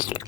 Thank you.